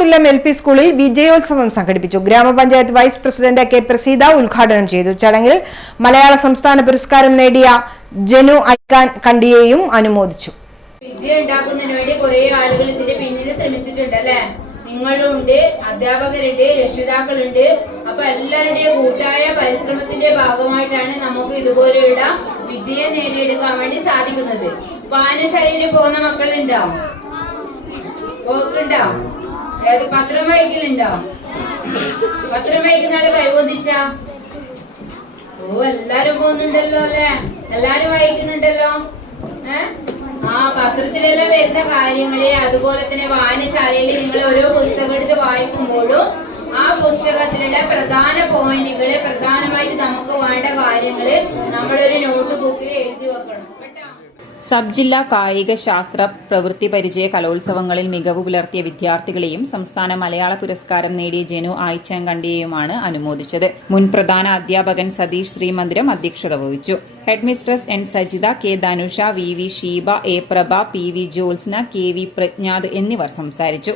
കണ്ണൂരിലെ L P സ്കൂളിൽ വിജയോത്സവം സംഘടിപ്പിച്ചു. ഗ്രാമപഞ്ചായത്ത് വൈസ് പ്രസിഡന്റ് കെ പ്രസീത ഉദ്ഘാടനം ചെയ്തു. ചടങ്ങിൽ മലയാള സംസ്ഥാന പുരസ്കാരം നേടിയ ജനു ഐക്കാൻ കണ്ടിയെയും അനുമോദിച്ചു. വിജയം ഉണ്ടാക്കുന്നതിന് വേണ്ടി കുറെ ആളുകൾ ഇതിന്റെ പിന്നിൽ ശ്രമിച്ചിട്ടുണ്ട് അല്ലെ. നിങ്ങളുണ്ട്, അധ്യാപകരുണ്ട്, രക്ഷിതാക്കളുണ്ട്. അപ്പൊ എല്ലാവരുടെയും കൂട്ടായ പരിശ്രമത്തിന്റെ ഭാഗമായിട്ടാണ് നമുക്ക് ഇതുപോലെയുള്ള വിജയം നേടിയെടുക്കാൻ വേണ്ടി സാധിക്കുന്നത്. വായനശാലയിൽ പോകുന്ന മക്കളുണ്ടോ? പോക്കുണ്ടോ? ഏത് പത്രം വായിക്കലുണ്ടോ? പത്രം വായിക്കുന്ന ആള് കൈബോധിച്ച? ഓ, എല്ലാരും പോകുന്നുണ്ടല്ലോ അല്ലെ. എല്ലാരും വായിക്കുന്നുണ്ടല്ലോ. പത്രത്തിലെല്ലാം വരുന്ന കാര്യങ്ങള്, അതുപോലെ തന്നെ വായനശാലയിൽ നിങ്ങൾ ഓരോ പുസ്തകം എടുത്ത് വായിക്കുമ്പോഴും ആ പുസ്തകത്തിലുള്ള പ്രധാന പോയിന്റുകള്, പ്രധാനമായിട്ട് നമുക്ക് വേണ്ട കാര്യങ്ങള് നമ്മളൊരു നോട്ട് ബുക്കിൽ എഴുതി വെക്കണം. സബ് ജില്ലാ കായിക ശാസ്ത്ര പ്രവൃത്തി പരിചയ കലോത്സവങ്ങളിൽ മികവ് പുലർത്തിയ വിദ്യാർത്ഥികളെയും സംസ്ഥാന മലയാള പുരസ്കാരം നേടിയ ജനു ഐച്ചാങ്കണ്ടിയെയുമാണ് അനുമോദിച്ചത്. മുൻ പ്രധാന അധ്യാപകൻ സതീഷ് ശ്രീമന്ദിരം അധ്യക്ഷത വഹിച്ചു. Head mistress N Sajitha, K Dhanusha, V V Sheeba, A Prabha, P V Jyotsna, K V Prajnad എന്നിവർ സംസാരിച്ചു.